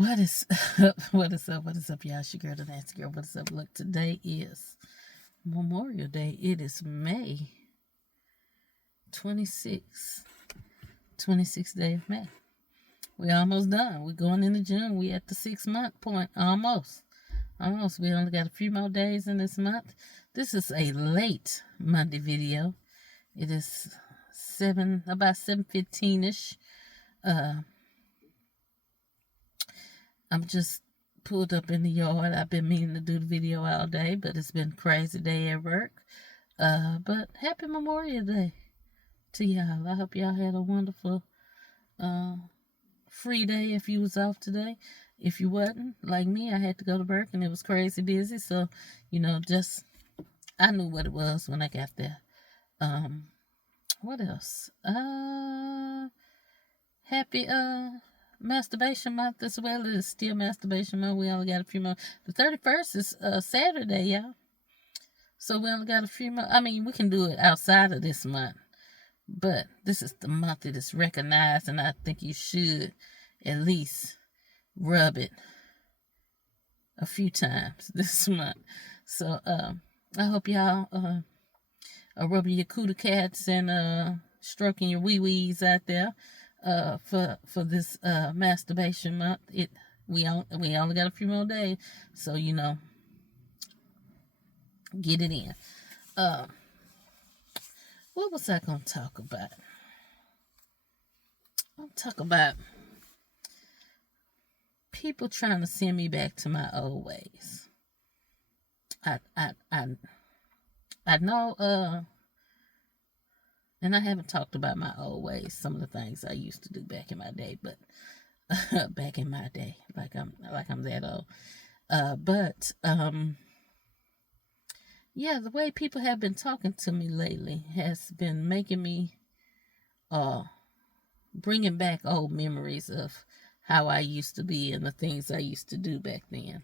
What is up? What is up? What is up, y'all? It's your girl, the Nasty Girl. What is up? Look, today is Memorial Day. It is May 26th. 26th day of May. We're almost done. We're going into June. We at the 6-month point. Almost. Almost. We only got a few more days in this month. This is a late Monday video. It is about 7:15ish. I'm just pulled up in the yard. I've been meaning to do the video all day, but it's been a crazy day at work. But happy Memorial Day to y'all. I hope y'all had a wonderful free day if you was off today. If you wasn't, like me, I had to go to work and it was crazy busy. So, just I knew what it was when I got there. What else? Happy Masturbation Month as well. It is still Masturbation Month. We only got a few more. The 31st is Saturday, y'all. So we only got a few more. I mean, we can do it outside of this month. But this is the month it is recognized, and I think you should at least rub it a few times this month. So I hope y'all are rubbing your cootie cats and stroking your wee-wees out there for this Masturbation Month. We only got a few more days, so get it in. What was I gonna talk about? I'll talk about people trying to send me back to my old ways. I know, and I haven't talked about my old ways, some of the things I used to do back in my day, but back in my day, like I'm that old. But yeah, the way people have been talking to me lately has been making me bringing back old memories of how I used to be and the things I used to do back then.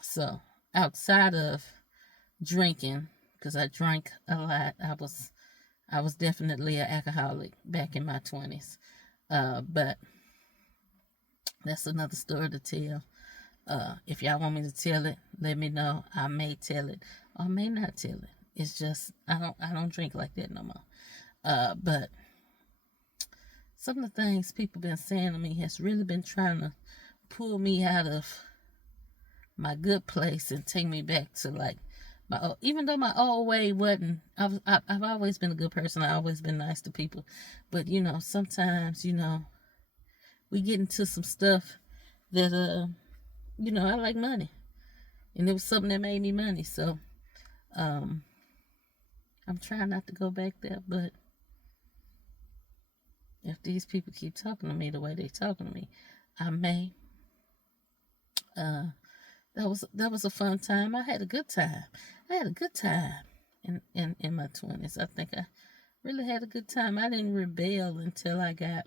So outside of drinking, because I drank a lot, I was definitely an alcoholic back in my 20s. But that's another story to tell. If y'all want me to tell it, let me know. I may tell it or may not tell it. It's just I don't drink like that no more. But some of the things people been saying to me has really been trying to pull me out of my good place and take me back to like even though my old way wasn't. I've always been a good person. I've always been nice to people, but sometimes we get into some stuff that I like money, and it was something that made me money. So I'm trying not to go back there, but if these people keep talking to me the way they talking to me, I may. That was a fun time. I had a good time. In my 20s. I think I really had a good time. I didn't rebel until I got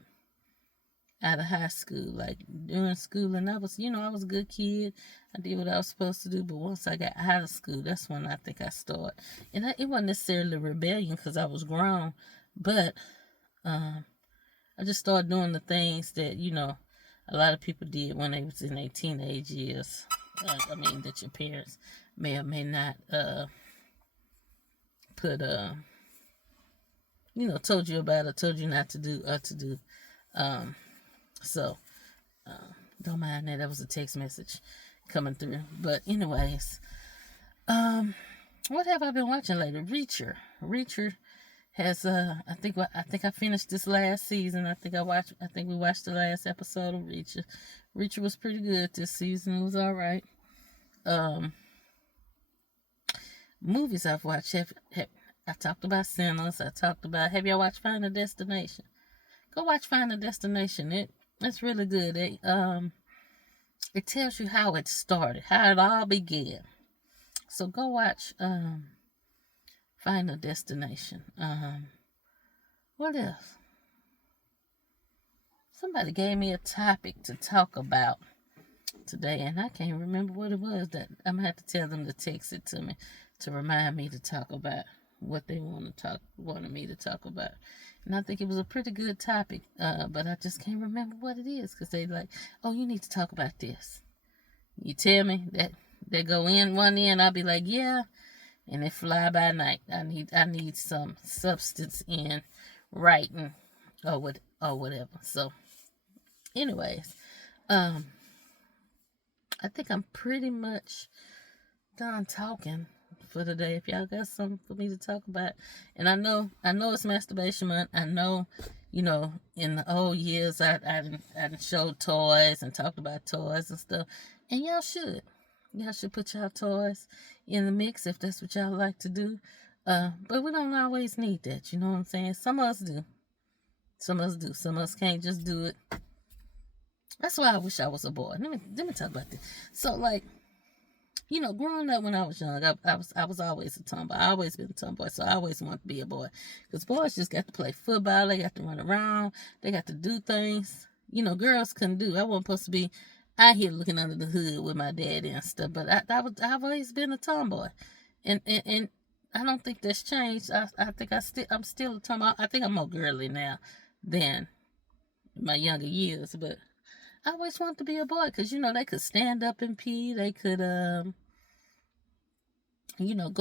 out of high school. Like during school, and I was a good kid. I did what I was supposed to do. But once I got out of school, that's when I think I started. And it wasn't necessarily rebellion because I was grown, but I just started doing the things that a lot of people did when they was in their teenage years. That your parents may or may not put told you about or told you not to do or to do. So don't mind that was a text message coming through. But anyways, what have I been watching lately? Reacher has I think I finished this last season. I think we watched the last episode of Reacher. Reacher was pretty good this season. It was all right. Movies I've watched. I talked about Sinners. Have y'all watched Final Destination? Go watch Final Destination. It's really good. It tells you how it started, how it all began. So go watch Final Destination. What else? Somebody gave me a topic to talk about today, and I can't remember what it was. That I'm gonna have to tell them to text it to me to remind me to talk about what they wanted me to talk about. And I think it was a pretty good topic, but I just can't remember what it is because they like, oh, you need to talk about this. You tell me that they go in one end, I'll be like, yeah, and they fly by night. I need some substance in writing or whatever. So, anyways, I think I'm pretty much done talking for the day. If y'all got something for me to talk about, and I know it's masturbation month. I know, in the old years I done showed toys and talked about toys and stuff, and y'all should put y'all toys in the mix if that's what y'all like to do. But we don't always need that. You know what I'm saying? Some of us do. Some of us do. Some of us can't just do it. That's why I wish I was a boy. Let me talk about this. So like, growing up when I was young, I was always a tomboy. I always been a tomboy, so I always wanted to be a boy. Because boys just got to play football, they got to run around, they got to do things, girls couldn't do. I wasn't supposed to be out here looking under the hood with my daddy and stuff, but I've always been a tomboy. And I don't think that's changed. I think I'm still a tomboy. I think I'm more girly now than my younger years, but I always wanted to be a boy because, they could stand up and pee. They could, go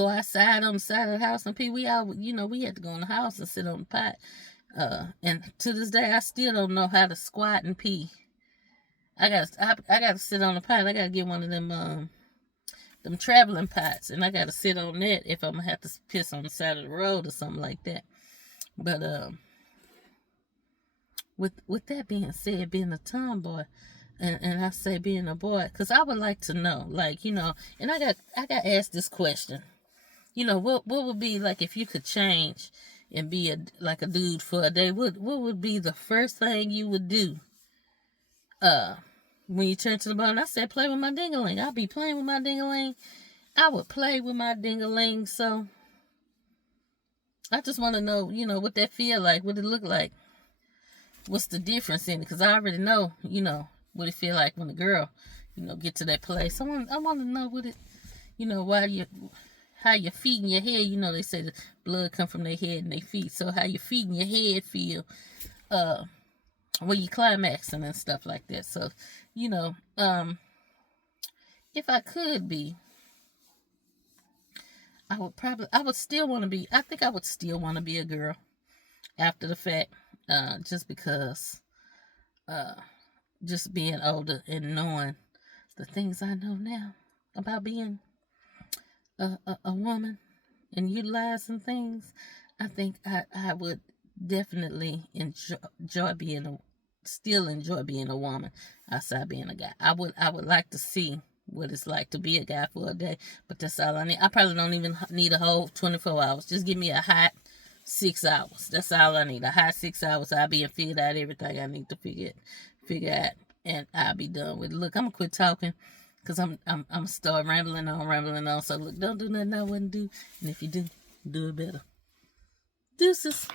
outside on the side of the house and pee. We had to go in the house and sit on the pot. And to this day, I still don't know how to squat and pee. I gotta sit on the pot. I gotta get one of them traveling pots, and I gotta sit on that if I'm gonna have to piss on the side of the road or something like that. But with that being said, being a tomboy, and I say being a boy, because I would like to know, like, and I got asked this question, what would be like if you could change and be like a dude for a day? What would be the first thing you would do? When you turn to the bottom, I said play with my ding-a-ling. I'll be playing with my ding-a-ling. I would play with my ding-a-ling. So I just want to know, what that feel like, what it look like. What's the difference in it? Because I already know, what it feel like when a girl, get to that place. I want to know what it, how your feet and your head, they say the blood come from their head and their feet. So how your feet and your head feel, when you climaxing and stuff like that. So, if I could be, I would still want to be, I think I would still want to be a girl after the fact, just because, just being older and knowing the things I know now about being a woman and utilizing things, I think I would definitely enjoy being a woman outside being a guy. I would like to see what it's like to be a guy for a day, but that's all I need. I probably don't even need a whole 24 hours. Just give me a hot 6 hours. That's all I need. A hot 6 hours. I'll be and figured out everything I need to figure out, and I'll be done with it. Look, I'm gonna quit talking because I'm start rambling on. So look, don't do nothing I wouldn't do, and if you do it better. Deuces.